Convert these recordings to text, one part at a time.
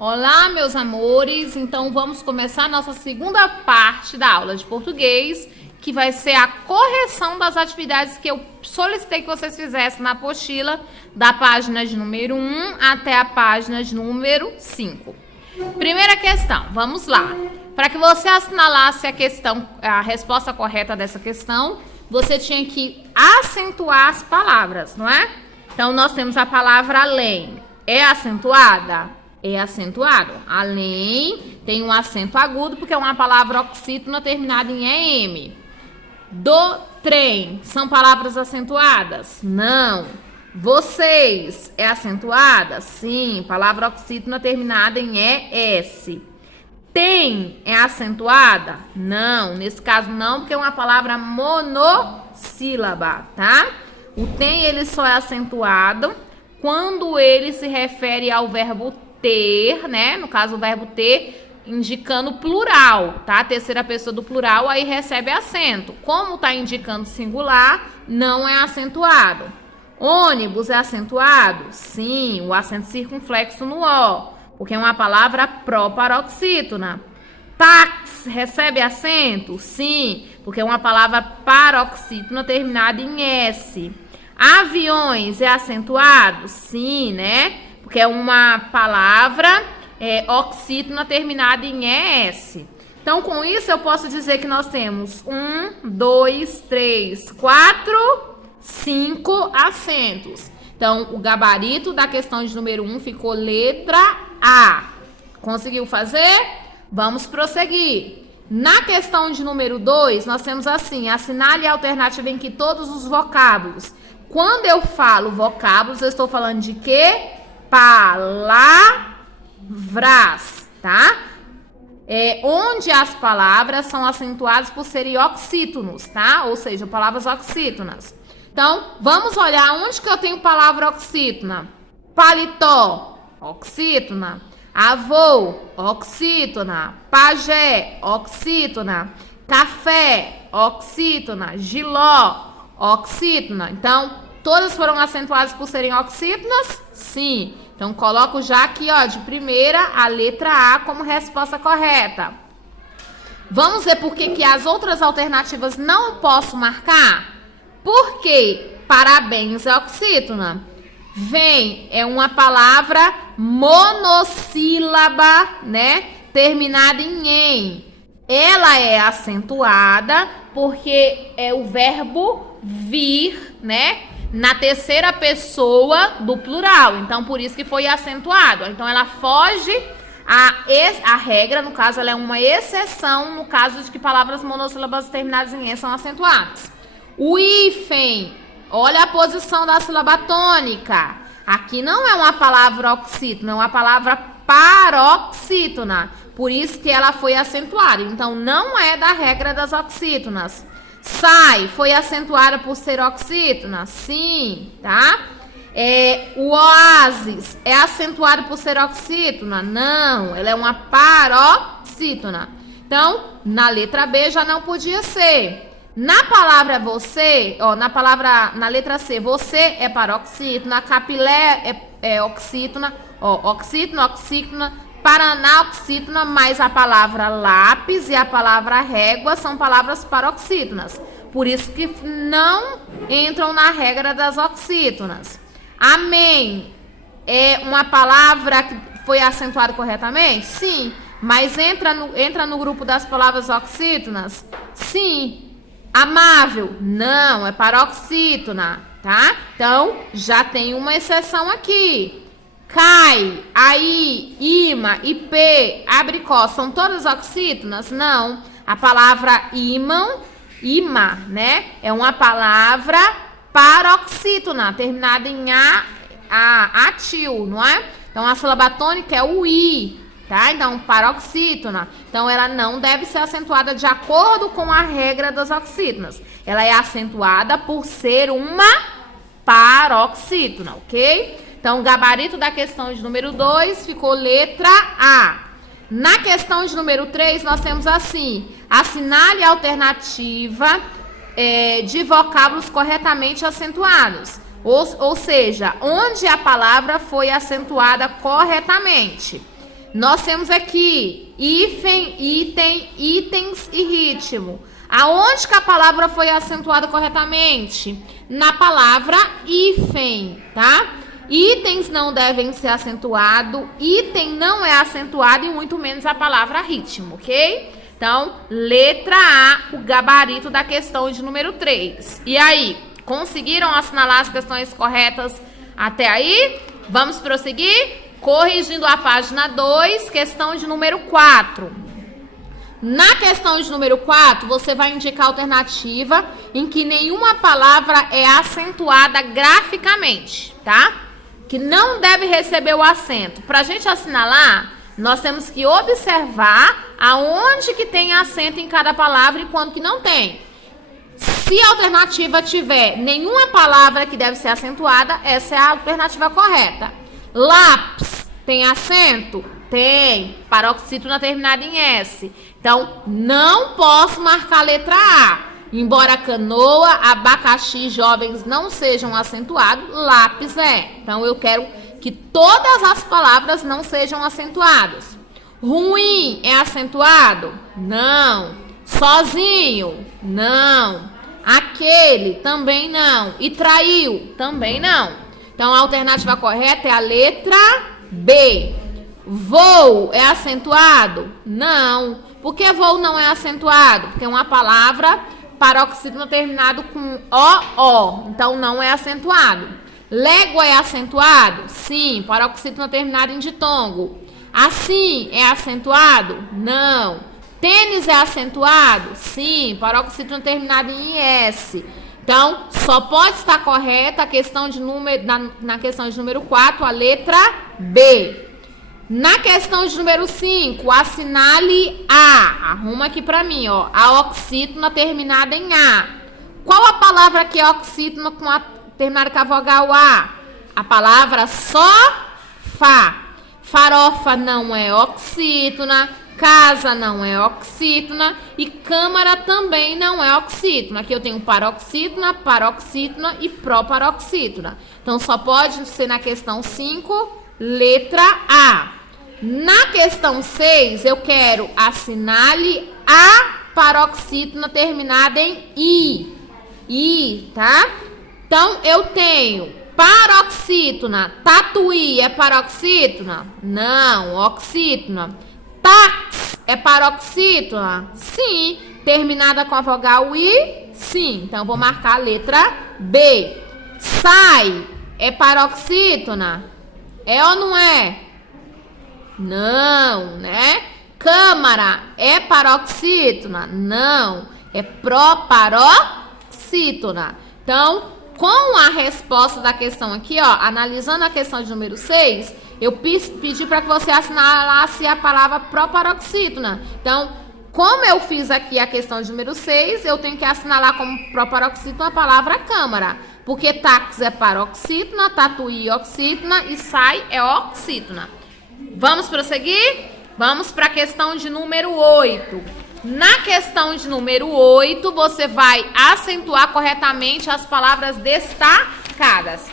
Olá, meus amores! Então, vamos começar a nossa segunda parte da aula de português, que vai ser a correção das atividades que eu solicitei que vocês fizessem na apostila, da página de número 1 até a página de número 5. Primeira questão, vamos lá. Para que você assinalasse a resposta correta dessa questão, você tinha que acentuar as palavras, não é? Então, nós temos a palavra além. É acentuada? É acentuado. Além tem um acento agudo, porque é uma palavra oxítona terminada em EM. Do trem, são palavras acentuadas? Não. Vocês, é acentuada? Sim. Palavra oxítona terminada em ES. Tem, é acentuada? Não. Nesse caso não, porque é uma palavra monossílaba, tá? O tem, ele só é acentuado quando ele se refere ao verbo ter, né? No caso, o verbo ter indicando plural, tá? A terceira pessoa do plural aí recebe acento. Como tá indicando singular, não é acentuado. Ônibus é acentuado? Sim, o acento circunflexo no O, porque é uma palavra proparoxítona. Táxi recebe acento? Sim, porque é uma palavra paroxítona terminada em S. Aviões é acentuado? Sim, né? Porque é uma palavra oxítona terminada em ES. Então, com isso, eu posso dizer que nós temos 1, 2, 3, 4, 5 acentos. Então, o gabarito da questão de número 1 ficou letra A. Conseguiu fazer? Vamos prosseguir. Na questão de número 2, nós temos assim: assinale a alternativa em que todos os vocábulos. Quando eu falo vocábulos, eu estou falando de quê? Palavras, tá? Onde as palavras são acentuadas por serem oxítonos, tá? Ou seja, palavras oxítonas. Então, vamos olhar onde que eu tenho palavra oxítona. Paletó, oxítona. Avô, oxítona. Pajé, oxítona. Café, oxítona. Giló, oxítona. Então, todas foram acentuadas por serem oxítonas? Sim. Então, coloco já aqui, ó, de primeira, a letra A como resposta correta. Vamos ver por que as outras alternativas não posso marcar? Porque parabéns é oxítona. Vem, é uma palavra monossílaba, né? Terminada em em. Ela é acentuada porque é o verbo vir, né? Na terceira pessoa do plural. Então, por isso que foi acentuado. Então, ela foge a regra. No caso, ela é uma exceção no caso de que palavras monossílabas terminadas em "e" são acentuadas. O hífen. Olha a posição da sílaba tônica. Aqui não é uma palavra oxítona, é uma palavra paroxítona. Por isso que ela foi acentuada. Então, não é da regra das oxítonas. Sai, foi acentuada por ser oxítona? Sim, tá? O oásis é acentuado por ser oxítona? Não, ela é uma paroxítona. Então, na letra B já não podia ser. Na palavra você, ó, na letra C, você é paroxítona, capilé é oxítona, ó, oxítona, oxítona, Paraná, oxítona, mas a palavra lápis e a palavra régua são palavras paroxítonas. Por isso que não entram na regra das oxítonas. Amém é uma palavra que foi acentuada corretamente? Sim. Mas entra no grupo das palavras oxítonas? Sim. Amável? Não, é paroxítona, tá? Então, já tem uma exceção aqui. Cai, aí, imã, ipê, abricó, são todas oxítonas? Não. A palavra imã, né? É uma palavra paroxítona, terminada em atil, não é? Então, a sílaba tônica é o i, tá? Então, paroxítona. Então, ela não deve ser acentuada de acordo com a regra das oxítonas. Ela é acentuada por ser uma paroxítona, ok? Então, o gabarito da questão de número 2 ficou letra A. Na questão de número 3, nós temos assim: assinale a alternativa de vocábulos corretamente acentuados. Ou seja, onde a palavra foi acentuada corretamente. Nós temos aqui hífen, item, itens e ritmo. Aonde que a palavra foi acentuada corretamente? Na palavra hífen, tá? Itens não devem ser acentuados, item não é acentuado e muito menos a palavra ritmo, ok? Então, letra A, o gabarito da questão de número 3. E aí, conseguiram assinalar as questões corretas até aí? Vamos prosseguir? Corrigindo a página 2, questão de número 4. Na questão de número 4, você vai indicar a alternativa em que nenhuma palavra é acentuada graficamente, tá? Que não deve receber o acento. Para a gente assinalar, nós temos que observar aonde que tem acento em cada palavra e quando que não tem. Se a alternativa tiver nenhuma palavra que deve ser acentuada, essa é a alternativa correta. Lápis tem acento? Tem. Paroxítona terminada em S. Então, não posso marcar a letra A. Embora canoa, abacaxi, jovens não sejam acentuados, lápis é. Então, eu quero que todas as palavras não sejam acentuadas. Ruim é acentuado? Não. Sozinho? Não. Aquele? Também não. E traiu? Também não. Então, a alternativa correta é a letra B. Voo é acentuado? Não. Por que voo não é acentuado? Porque é uma palavra paroxítona terminado com O. Então, não é acentuado. Légua é acentuado? Sim. Paroxítona terminada em ditongo. Assim é acentuado? Não. Tênis é acentuado? Sim. Paroxítona terminada em S. Então, só pode estar correta a questão de número, na questão de número 4, a letra B. Na questão de número 5, assinale A. Arruma aqui pra mim, ó. A oxítona terminada em A. Qual a palavra que é oxítona terminada com a vogal A? A palavra sofá. Farofa não é oxítona. Casa não é oxítona. E câmara também não é oxítona. Aqui eu tenho paroxítona, paroxítona e proparoxítona. Então, só pode ser na questão 5, letra A. Na questão 6, eu quero assinale a paroxítona terminada em I. I, tá? Então, eu tenho paroxítona. Tatuí é paroxítona? Não, oxítona. Tax é paroxítona? Sim. Terminada com a vogal I? Sim. Então, vou marcar a letra B. Sai é paroxítona? É ou não é? Não, né? Câmara é paroxítona? Não, é proparoxítona. Então, com a resposta da questão aqui, ó, analisando a questão de número 6, eu pedi para que você assinalasse a palavra proparoxítona. Então, como eu fiz aqui a questão de número 6, eu tenho que assinalar como proparoxítona a palavra câmara. Porque tax é paroxítona, tatuí oxítona e sai é oxítona. Vamos prosseguir? Vamos para a questão de número 8. Na questão de número 8, você vai acentuar corretamente as palavras destacadas.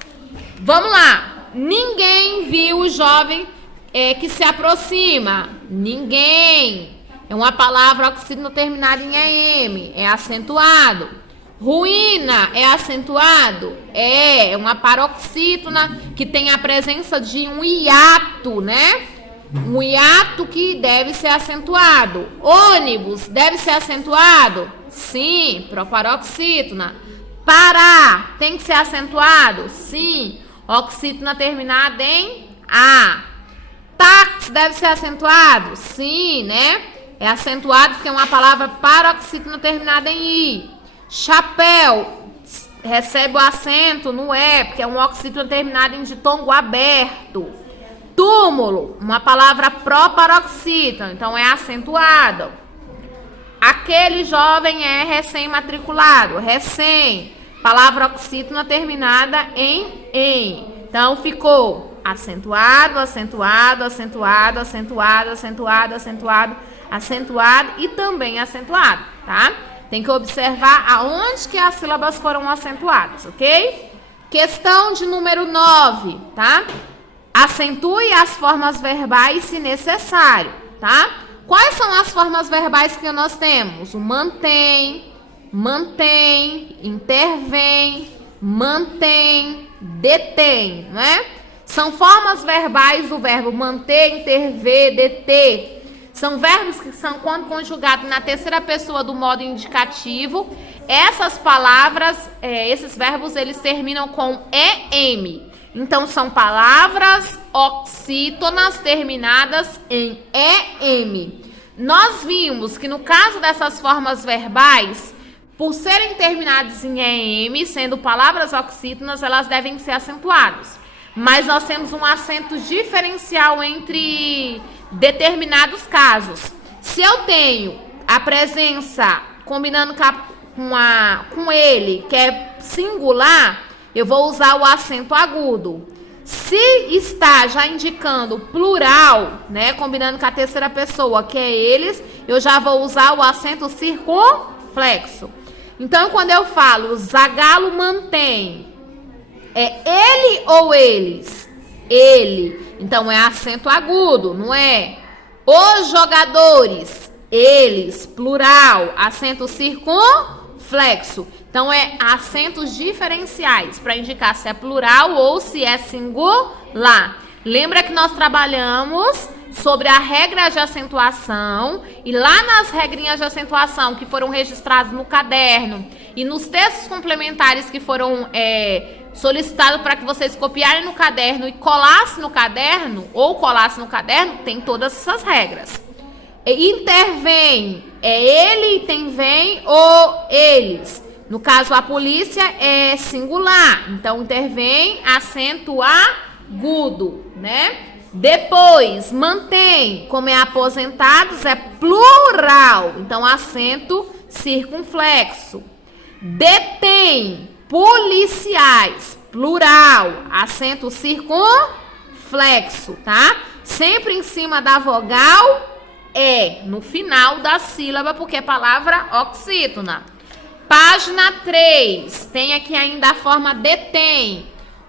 Vamos lá. Ninguém viu o jovem que se aproxima. Ninguém. É uma palavra oxítona terminada em EM. É acentuado. Ruína é acentuado? É uma paroxítona que tem a presença de um hiato, né? Um hiato que deve ser acentuado. Ônibus deve ser acentuado? Sim, proparoxítona. Parar tem que ser acentuado? Sim, oxítona terminada em A. Táxi deve ser acentuado? Sim, né? É acentuado porque é uma palavra paroxítona terminada em I. Chapéu recebe o acento no E, porque é um oxítona terminado em ditongo aberto. Túmulo, uma palavra proparoxítona, então é acentuado. Aquele jovem é recém-matriculado. Recém, palavra oxítona terminada em em. Então ficou acentuado, acentuado, acentuado, acentuado, acentuado, acentuado, acentuado e também acentuado, tá? Tem que observar aonde que as sílabas foram acentuadas, ok? Questão de número 9, tá? Acentue as formas verbais se necessário, tá? Quais são as formas verbais que nós temos? O mantém, intervém, mantém, detém, né? São formas verbais do verbo manter, intervir, deter. São verbos que são, quando conjugados na terceira pessoa do modo indicativo, essas palavras, esses verbos, eles terminam com EM. Então, são palavras oxítonas terminadas em EM. Nós vimos que no caso dessas formas verbais, por serem terminadas em EM, sendo palavras oxítonas, elas devem ser acentuadas. Mas nós temos um acento diferencial entre determinados casos. Se eu tenho a presença combinando com ele, que é singular, eu vou usar o acento agudo. Se está já indicando plural, né, combinando com a terceira pessoa, que é eles, eu já vou usar o acento circunflexo. Então, quando eu falo Zagallo mantém, é ele ou eles? Ele. Então, é acento agudo, não é? Os jogadores, eles, plural, acento circunflexo. Então, é acentos diferenciais para indicar se é plural ou se é singular. Lembra que nós trabalhamos sobre a regra de acentuação e lá nas regrinhas de acentuação que foram registradas no caderno e nos textos complementares que foram solicitados para que vocês copiarem no caderno e colassem no caderno ou colassem no caderno, tem todas essas regras. Intervém, é ele, intervém ou eles. No caso, a polícia é singular, então intervém, acento agudo, né? Depois, mantém, como é aposentados, é plural, então acento circunflexo. Detém, policiais, plural, acento circunflexo, tá? Sempre em cima da vogal no final da sílaba, porque é palavra oxítona. Página 3, tem aqui ainda a forma detém.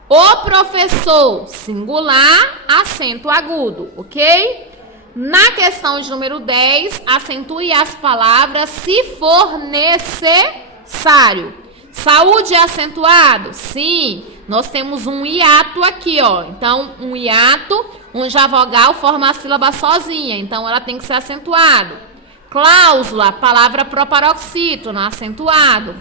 O professor, singular, acento agudo, ok? Na questão de número 10, acentue as palavras se for necessário. Saúde é acentuado? Sim. Nós temos um hiato aqui, ó. Então, um hiato, onde a vogal forma a sílaba sozinha. Então, ela tem que ser acentuado. Cláusula, palavra proparoxítona, acentuado.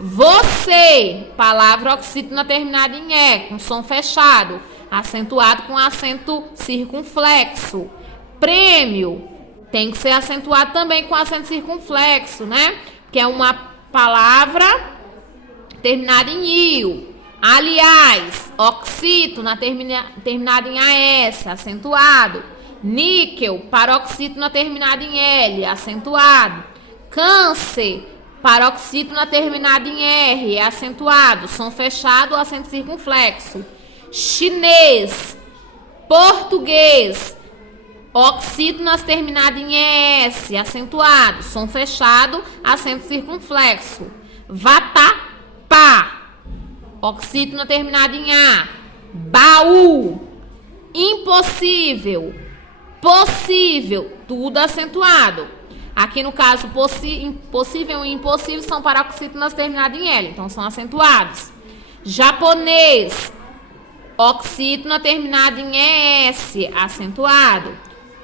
Você, palavra oxítona terminada em E, com som fechado, acentuado com acento circunflexo. Prêmio, tem que ser acentuado também com acento circunflexo, né? Que é uma palavra terminada em IO. Aliás, oxítona terminada em AS, acentuado. Níquel, paroxítona terminada em L, acentuado. Câncer, paroxítona terminada em R, acentuado. Som fechado, acento circunflexo. Chinês, português, oxítonas terminada em ES, acentuado. Som fechado, acento circunflexo. Vatapá, oxítona terminada em A. Baú, impossível, possível, tudo acentuado. Aqui no caso, possível e impossível são paroxítonas terminadas em L, então são acentuados. Japonês, oxítona terminada em ES, acentuado.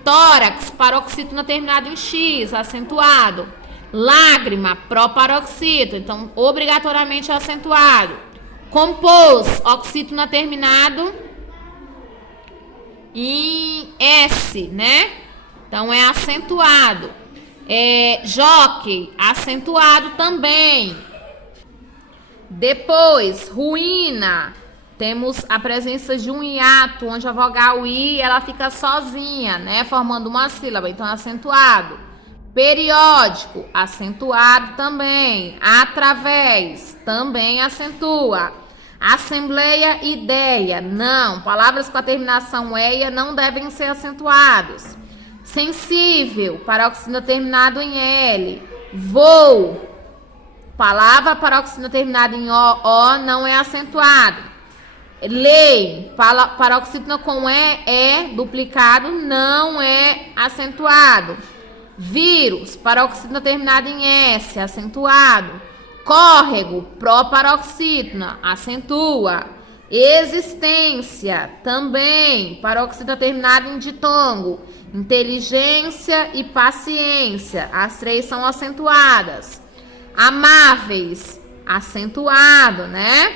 Tórax, paroxítona terminada em X, acentuado. Lágrima, proparoxítona, então obrigatoriamente acentuado. Compôs, oxítona terminado em S, né? Então é acentuado. Jockey, acentuado também. Depois, ruína, temos a presença de um hiato, onde a vogal I, ela fica sozinha, né? Formando uma sílaba, então acentuado. Periódico, acentuado também. Através, também acentua. Assembleia, ideia, não. Palavras com a terminação EIA não devem ser acentuados. Sensível, paroxítona terminado em L. Voo, palavra paroxítona terminada em O não é acentuado. Lei, paroxítona com é duplicado, não é acentuado. Vírus, paroxítona terminada em S, acentuado. Córrego, proparoxítona, acentua. Existência, também, paroxítona terminada em ditongo. Inteligência e paciência, as três são acentuadas. Amáveis, acentuado, né?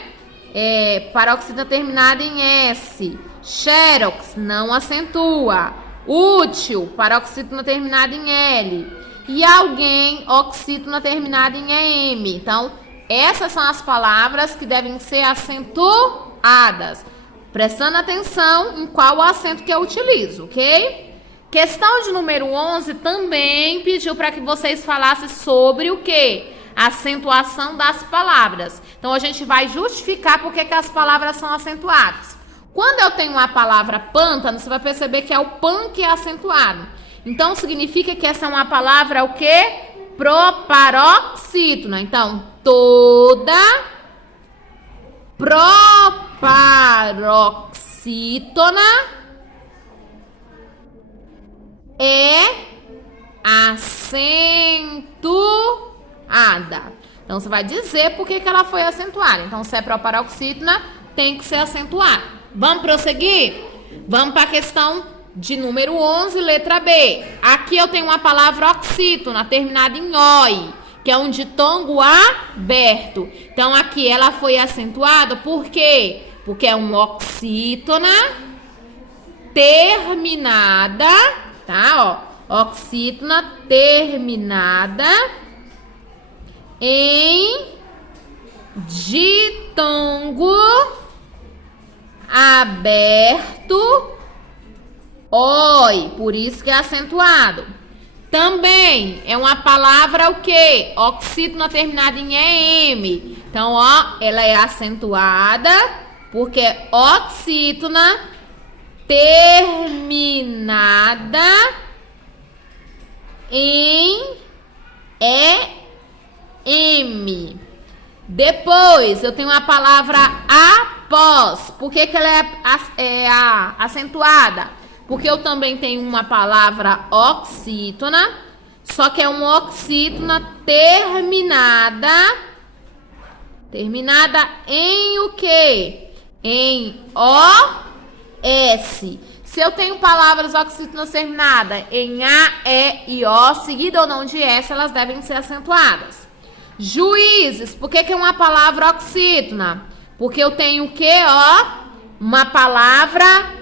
Paroxítona terminada em S. Xerox, não acentua. Útil, paroxítona terminada em L. E alguém, oxítona terminada em EM. Então, essas são as palavras que devem ser acentuadas. Prestando atenção em qual acento que eu utilizo, ok? Questão de número 11 também pediu para que vocês falassem sobre o quê? Acentuação das palavras. Então, a gente vai justificar por que as palavras são acentuadas. Quando eu tenho a palavra pântano, você vai perceber que é o pan que é acentuado. Então, significa que essa é uma palavra o quê? Proparoxítona. Então, toda proparoxítona é acentuada. Então, você vai dizer por que ela foi acentuada. Então, se é proparoxítona, tem que ser acentuada. Vamos prosseguir? Vamos para a questão de número 11, letra B. Aqui eu tenho uma palavra oxítona, terminada em OI, que é um ditongo aberto. Então, aqui ela foi acentuada por quê? Porque é uma oxítona terminada, tá? Ó, oxítona terminada em ditongo aberto, oi, por isso que é acentuado. Também é uma palavra o quê? Oxítona terminada em EM. Então, ó, ela é acentuada porque é oxítona terminada em EM. Depois, eu tenho a palavra após. Por que ela é acentuada? Porque eu também tenho uma palavra oxítona, só que é uma oxítona terminada em o quê? Em OS. Se eu tenho palavras oxítonas terminadas em A, E e O, seguida ou não de S, elas devem ser acentuadas. Juízes, por que é uma palavra oxítona? Porque eu tenho o quê, ó? Uma palavra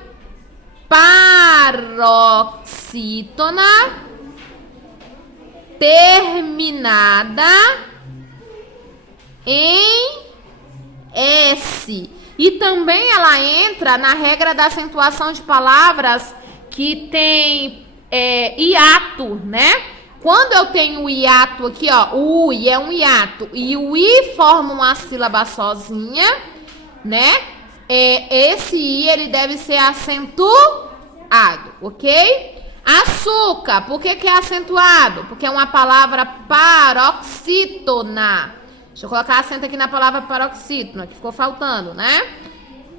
paroxítona terminada em S. E também ela entra na regra da acentuação de palavras que tem hiato, né? Quando eu tenho o hiato aqui, ó, o I é um hiato e o I forma uma sílaba sozinha, né? Esse I, ele deve ser acentuado, ok? Açúcar, por que é acentuado? Porque é uma palavra paroxítona. Deixa eu colocar acento aqui na palavra paroxítona, que ficou faltando, né?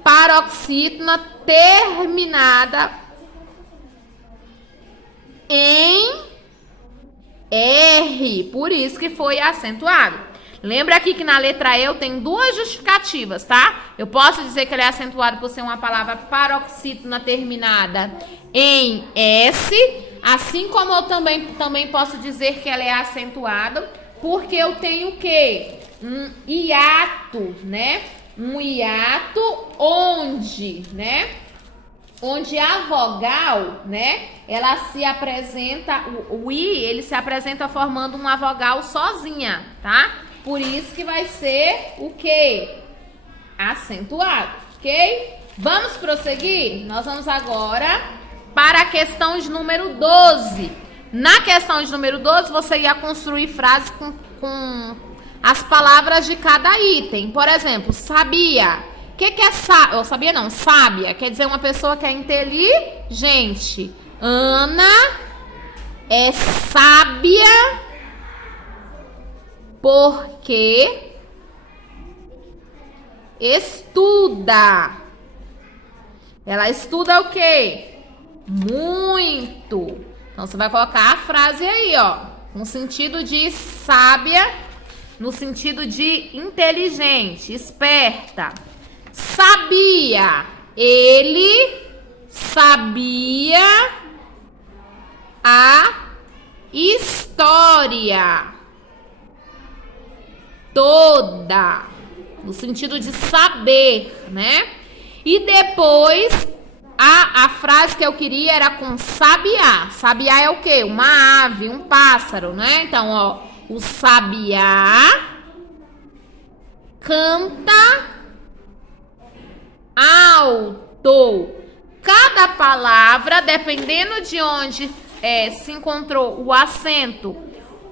Paroxítona terminada em R, por isso que foi acentuado. Lembra aqui que na letra E eu tenho duas justificativas, tá? Eu posso dizer que ele é acentuado por ser uma palavra paroxítona terminada em S, assim como eu também posso dizer que ela é acentuada porque eu tenho o quê? Um hiato, né? Um hiato onde, né? Onde a vogal, né, ela se apresenta, o I, ele se apresenta formando uma vogal sozinha, tá? Por isso que vai ser o quê? Acentuado, ok? Vamos prosseguir? Nós vamos agora para a questão de número 12. Na questão de número 12, você ia construir frases com as palavras de cada item. Por exemplo, sabia. O que é sábia? Sabia não, sábia. Quer dizer uma pessoa que é inteligente. Ana é sábia porque estuda. Ela estuda o quê? Muito. Então, você vai colocar a frase aí, ó. No sentido de sábia, no sentido de inteligente, esperta. Sabia. Ele sabia a história toda. No sentido de saber, né? E depois, a frase que eu queria era com sabiá. Sabiá é o quê? Uma ave, um pássaro, né? Então, ó, o sabiá canta alto. Cada palavra, dependendo de onde se encontrou o acento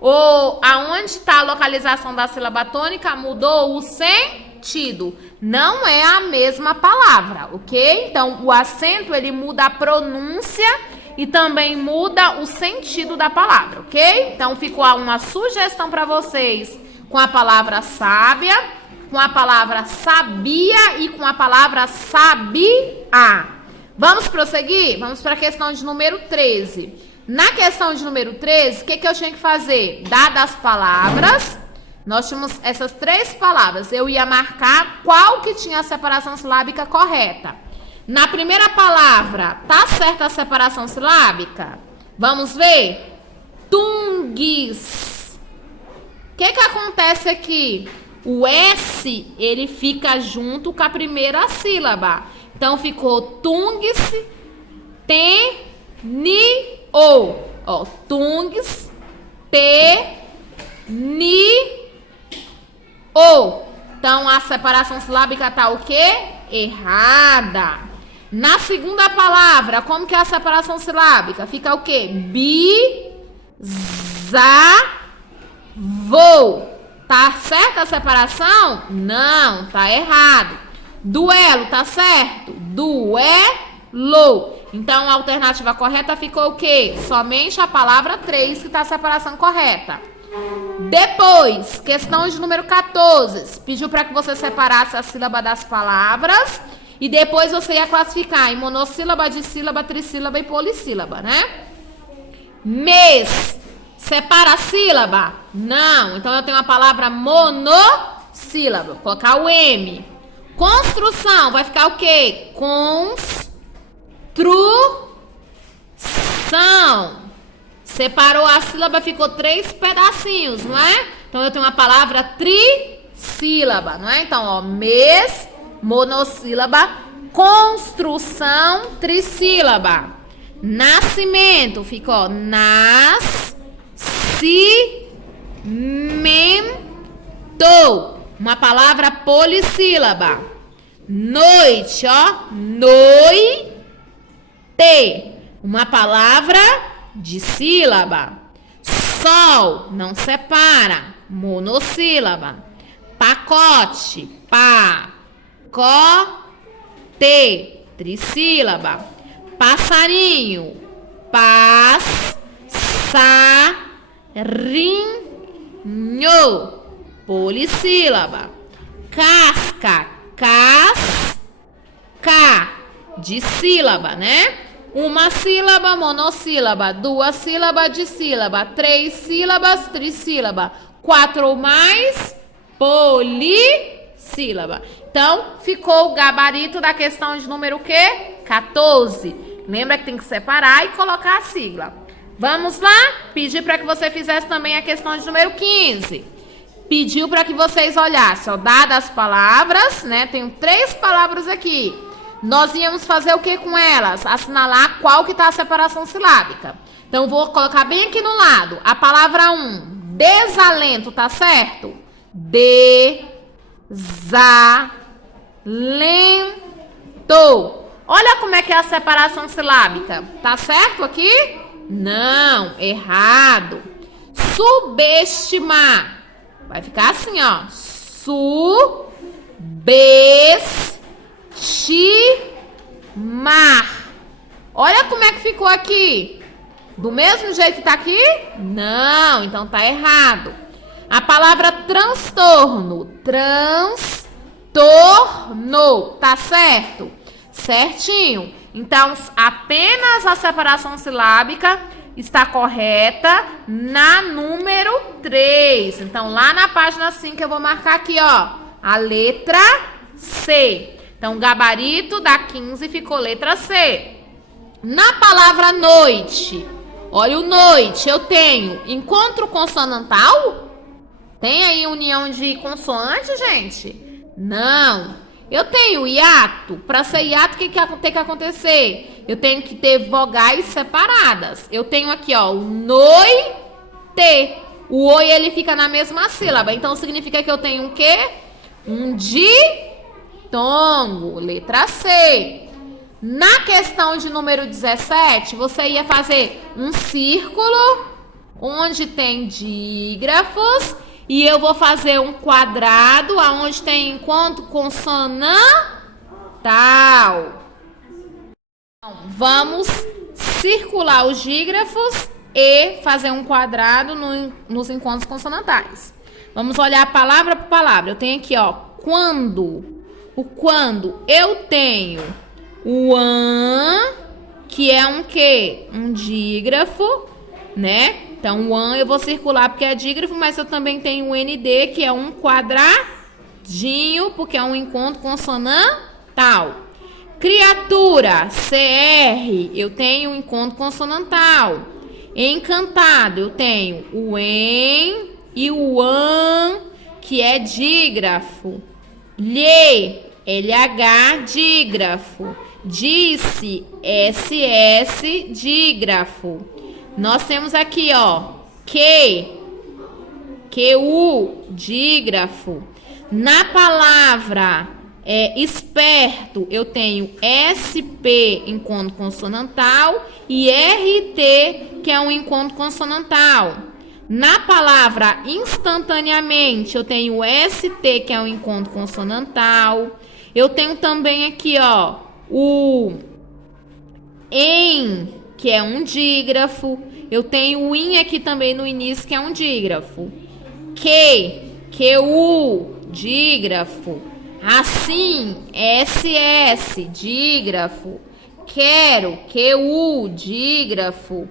ou aonde está a localização da sílaba tônica, mudou o sentido. Não é a mesma palavra, ok? Então, o acento, ele muda a pronúncia e também muda o sentido da palavra, ok? Então, ficou uma sugestão para vocês com a palavra sábia, com a palavra sabia e com a palavra sabia. Vamos prosseguir? Vamos para a questão de número 13. Na questão de número 13, o que eu tinha que fazer? Dadas as palavras, nós tínhamos essas 3 palavras. Eu ia marcar qual que tinha a separação silábica correta. Na primeira palavra, tá certa a separação silábica? Vamos ver? Tunguis. O que acontece aqui? O S, ele fica junto com a primeira sílaba. Então, ficou tunguis, te-ni-o. Ó, tunguis, te-ni-o. Então, a separação silábica tá o quê? Errada. Na segunda palavra, como que é a separação silábica? Fica o quê? Bi-za-vo. Tá certa a separação? Não, tá errado. Duelo, tá certo? Duelo. Então, a alternativa correta ficou o quê? Somente a palavra 3 que tá a separação correta. Depois, questão de número 14. Pediu para que você separasse a sílaba das palavras. E depois você ia classificar em monossílaba, dissílaba, trissílaba e polissílaba, né? Mês. Separa a sílaba? Não. Então, eu tenho a palavra monossílaba. Vou colocar o M. Construção. Vai ficar o quê? Construção. Separou a sílaba, ficou 3 pedacinhos, não é? Então, eu tenho a palavra trissílaba, não é? Então, ó, mês, monossílaba, construção, trissílaba. Nascimento, ficou nascimento. Uma palavra polissílaba. Noite, ó, noite. Uma palavra de sílaba. Sol, não separa, monossílaba. Pacote, pa-co-te, trissílaba. Passarinho, passarinho, polissílaba. Casca, casca, de sílaba, né? Uma sílaba, monossílaba. 2 sílabas, dissílaba. 3 sílabas, trissílaba. 4 ou mais, polissílaba. Então, ficou o gabarito da questão de número o quê? 14. Lembra que tem que separar e colocar a sigla. Vamos lá? Pedi para que você fizesse também a questão de número 15. Pediu para que vocês olhassem, ó, dadas as palavras, né? Tenho 3 palavras aqui. Nós íamos fazer o que com elas? Assinalar qual que tá a separação silábica. Então, vou colocar bem aqui no lado. A palavra 1, desalento, tá certo? Desalento. Olha como é que é a separação silábica. Tá certo aqui? Não, errado. Subestimar. Vai ficar assim, ó. Subestimar. Olha como é que ficou aqui. Do mesmo jeito que tá aqui? Não, então tá errado. A palavra transtorno. Transtorno. Tá certo? Certinho. Então, apenas a separação silábica está correta na número 3. Então, lá na página 5 eu vou marcar aqui, ó, a letra C. Então, o gabarito da 15 ficou letra C. Na palavra noite, olha o noite, eu tenho encontro consonantal? Tem aí união de consoante, gente? Não. Eu tenho hiato. Para ser hiato, o que tem que acontecer? Eu tenho que ter vogais separadas. Eu tenho aqui, ó, o noite. O oi, ele fica na mesma sílaba. Então, significa que eu tenho o quê? Um ditongo. Letra C. Na questão de número 17, você ia fazer um círculo onde tem dígrafos. E eu vou fazer um quadrado onde tem encontro consonantal. Então, vamos circular os dígrafos e fazer um quadrado nos encontros consonantais. Vamos olhar palavra por palavra. Eu tenho aqui, ó, quando. O quando. Eu tenho o an, que é um quê? Um dígrafo, né? Então, o an eu vou circular porque é dígrafo, mas eu também tenho o ND, que é um quadradinho, porque é um encontro consonantal. Criatura, CR, eu tenho um encontro consonantal. Encantado, eu tenho o EN e o AN, que é dígrafo. Lhe, LH, dígrafo. Disse, SS, dígrafo. Nós temos aqui, ó, QU, dígrafo. Na palavra esperto, eu tenho SP, encontro consonantal, e RT, que é um encontro consonantal. Na palavra instantaneamente, eu tenho ST, que é um encontro consonantal. Eu tenho também aqui, ó, o em, que é um dígrafo. Eu tenho o in aqui também no início, que é um dígrafo. QU, dígrafo. Assim, SS, dígrafo. Quero, QU, dígrafo.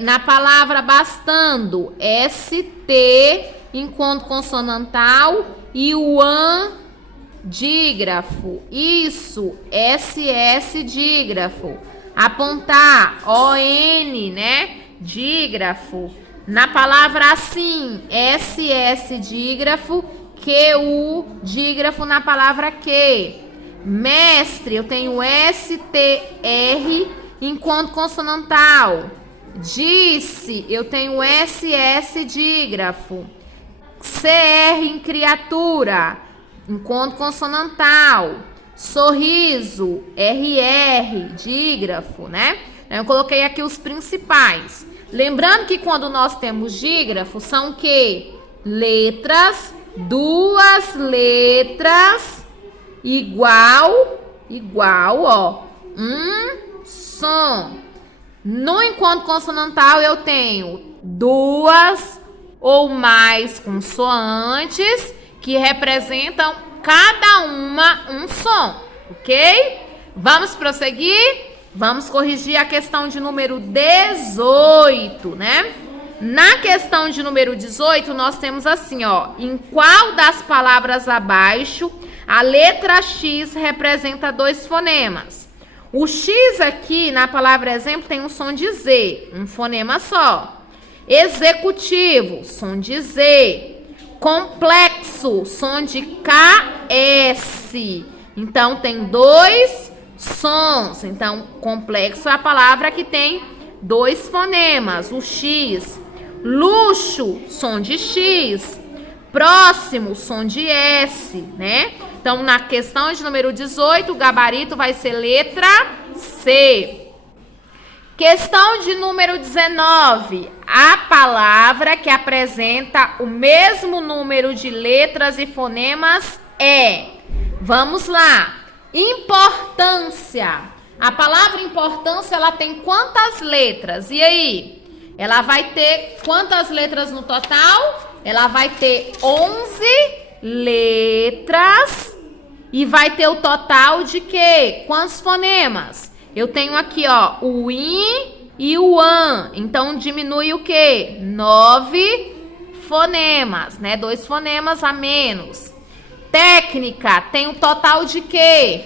Na palavra bastando, ST, encontro consonantal, e o AN, dígrafo. Isso, SS, dígrafo. Apontar, ON, né? Dígrafo. Na palavra assim, SS, dígrafo. QU, dígrafo na palavra que. Mestre, eu tenho STR, encontro consonantal. Disse, eu tenho SS, dígrafo. CR em criatura, encontro consonantal. Sorriso, RR, dígrafo, né? Eu coloquei aqui os principais. Lembrando que quando nós temos dígrafo, são o quê? Letras, duas letras, igual, ó, um som. No encontro consonantal, eu tenho duas ou mais consoantes que representam cada uma um som, ok? Vamos prosseguir? Vamos corrigir a questão de número 18, né? Na questão de número 18, nós temos assim, ó. Em qual das palavras abaixo a letra X representa dois fonemas? O X aqui, na palavra exemplo, tem um som de Z, um fonema só. Executivo, som de Z. Complexo, som de KS. Então, tem dois sons. Então, complexo é a palavra que tem dois fonemas, o X. Luxo, som de X. Próximo, som de S, né? Então, na questão de número 18, o gabarito vai ser letra C. Questão de número 19. A palavra que apresenta o mesmo número de letras e fonemas é. Vamos lá. Importância. A palavra importância, ela tem quantas letras? E aí? Ela vai ter quantas letras no total? Ela vai ter 11 letras E vai ter o total de quê? Quantos fonemas? Eu tenho aqui, ó, o in e o an. Então, diminui o quê? 9 fonemas, né? 2 fonemas a menos. Técnica, tem o total de quê?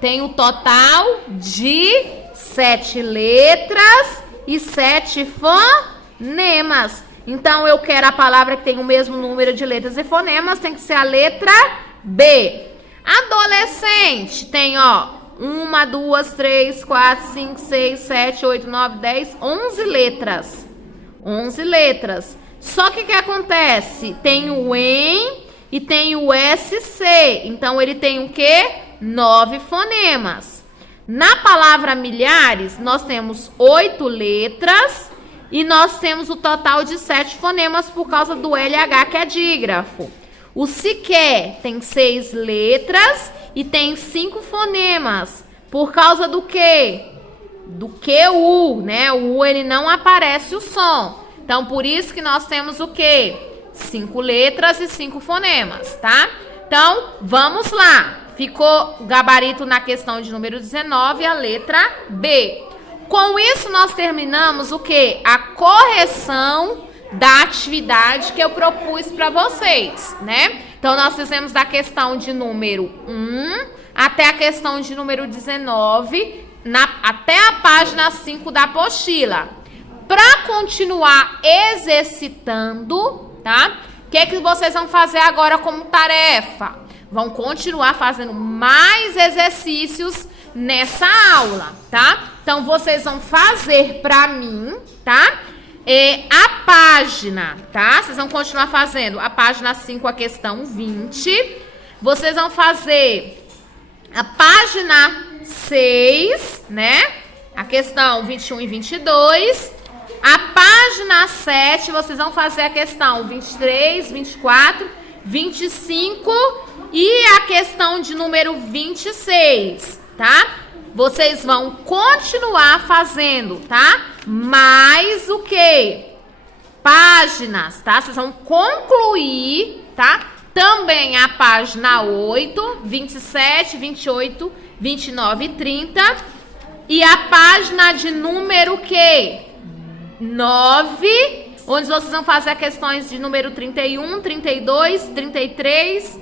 Tem o total de 7 letras e 7 fonemas. Então, eu quero a palavra que tem o mesmo número de letras e fonemas, tem que ser a letra B. Adolescente, tem, ó, 1, 2, 3, 4, 5, 6, 7, 8, 9, 10, 11 letras. 11 letras. Só que o que acontece? Tem o EM e tem o SC. Então, ele tem o quê? 9 fonemas. Na palavra milhares, nós temos 8 letras e nós temos o total de 7 fonemas por causa do LH, que é dígrafo. O sequer tem 6 letras e tem 5 fonemas. Por causa do quê? Do QU, né? O U, ele não aparece o som. Então, por isso que nós temos o quê? 5 letras e 5 fonemas, tá? Então, vamos lá. Ficou gabarito na questão de número 19, a letra B. Com isso, nós terminamos o quê? A correção da atividade que eu propus para vocês, né? Então, nós fizemos da questão de número 1 até a questão de número 19, até a página 5 da apostila. Para continuar exercitando, tá? O que é que vocês vão fazer agora como tarefa? Vão continuar fazendo mais exercícios nessa aula, tá? Então, vocês vão fazer para mim, tá? A página, tá? Vocês vão continuar fazendo a página 5, a questão 20. Vocês vão fazer a página 6, né? A questão 21 e 22. A página 7, vocês vão fazer a questão 23, 24, 25 e a questão de número 26, tá? Vocês vão continuar fazendo, tá? Mais o quê? Páginas, tá? Vocês vão concluir, tá? Também a página 8, 27, 28, 29 e 30. E a página de número quê? 9, onde vocês vão fazer questões de número 31, 32, 33,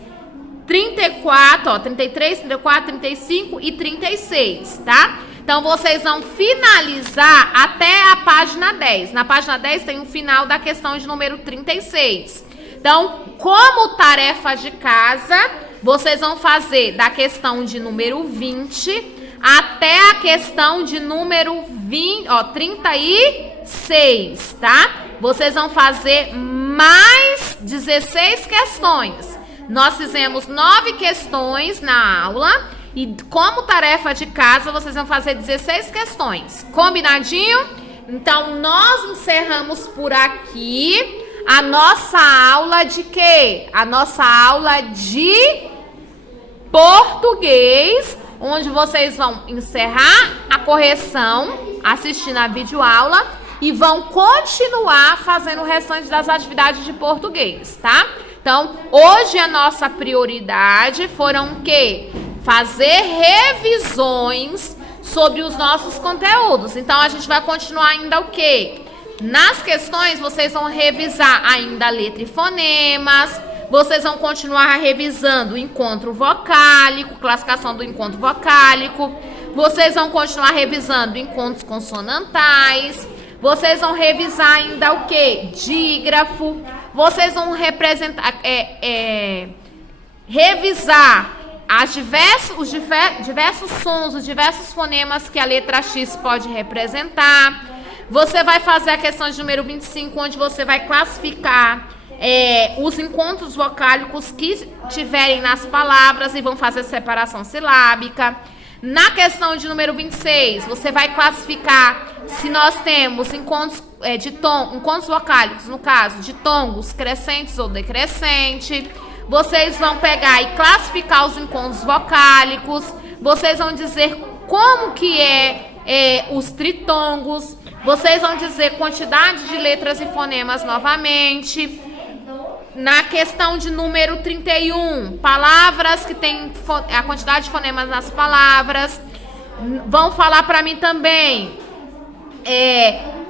34, ó, 33, 34, 35 e 36, tá? Então, vocês vão finalizar até a página 10. Na página 10 tem o final da questão de número 36. Então, como tarefa de casa, vocês vão fazer da questão de número 20 até a questão de número 20, ó, 36, tá? Vocês vão fazer mais 16 questões. Nós fizemos 9 questões na aula e como tarefa de casa vocês vão fazer 16 questões. Combinadinho? Então, nós encerramos por aqui a nossa aula de quê? A nossa aula de português, onde vocês vão encerrar a correção, assistindo a videoaula e vão continuar fazendo o restante das atividades de português, tá? Então, hoje a nossa prioridade foram o quê? Fazer revisões sobre os nossos conteúdos. Então, a gente vai continuar ainda o quê? Nas questões, vocês vão revisar ainda letra e fonemas. Vocês vão continuar revisando o encontro vocálico, classificação do encontro vocálico. Vocês vão continuar revisando encontros consonantais. Vocês vão revisar ainda o quê? Dígrafo. Vocês vão revisar os diversos sons, os diversos fonemas que a letra X pode representar. Você vai fazer a questão de número 25, onde você vai classificar os encontros vocálicos que tiverem nas palavras e vão fazer separação silábica. Na questão de número 26, você vai classificar se nós temos encontros encontros vocálicos, no caso de tongos crescentes ou decrescente. Vocês vão pegar e classificar os encontros vocálicos. Vocês vão dizer como que os tritongos. Vocês vão dizer quantidade de letras e fonemas novamente. Na questão de número 31, palavras que tem a quantidade de fonemas nas palavras. Vão falar para mim também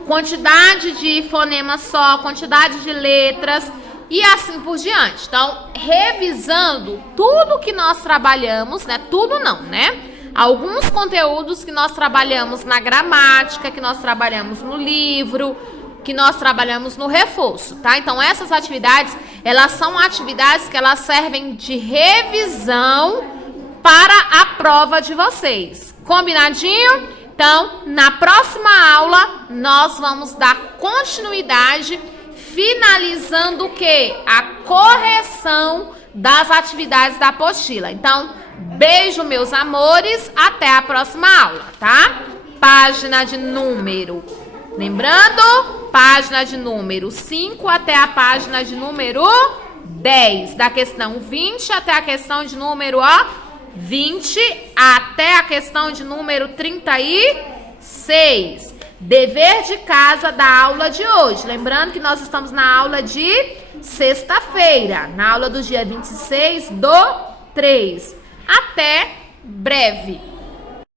quantidade de fonemas só, quantidade de letras e assim por diante. Então, revisando tudo que nós trabalhamos, né? Tudo não, né? Alguns conteúdos que nós trabalhamos na gramática, que nós trabalhamos no livro, que nós trabalhamos no reforço, tá? Então, essas atividades, elas são atividades que elas servem de revisão para a prova de vocês. Combinadinho? Então, na próxima aula, nós vamos dar continuidade, finalizando o quê? A correção das atividades da apostila. Então, beijo, meus amores, até a próxima aula, tá? Página de número... Lembrando, página de número 5 até a página de número 10. Da questão 20 até a questão de número 20 até a questão de número 36. Dever de casa da aula de hoje. Lembrando que nós estamos na aula de sexta-feira, na aula do dia 26/3. Até breve.